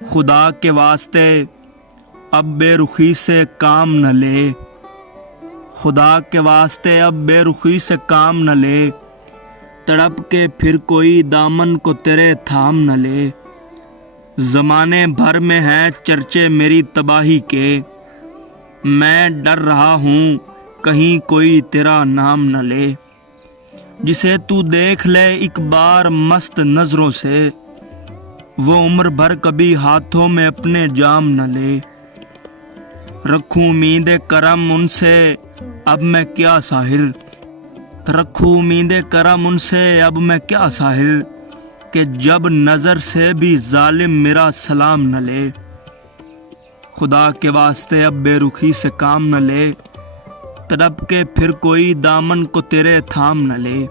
خدا کے واسطے اب بے رخی سے کام نہ لے، خدا کے واسطے اب بے رخی سے کام نہ لے، تڑپ کے پھر کوئی دامن کو تیرے تھام نہ لے۔ زمانے بھر میں ہیں چرچے میری تباہی کے، میں ڈر رہا ہوں کہیں کوئی تیرا نام نہ لے۔ جسے تو دیکھ لے ایک بار مست نظروں سے، وہ عمر بھر کبھی ہاتھوں میں اپنے جام نہ لے۔ رکھوں امید کرم ان سے اب میں کیا ساحل، رکھوں امید کرم ان سے اب میں کیا ساحل، کہ جب نظر سے بھی ظالم میرا سلام نہ لے۔ خدا کے واسطے اب بے رخی سے کام نہ لے، تڑپ کے پھر کوئی دامن کو تیرے تھام نہ لے۔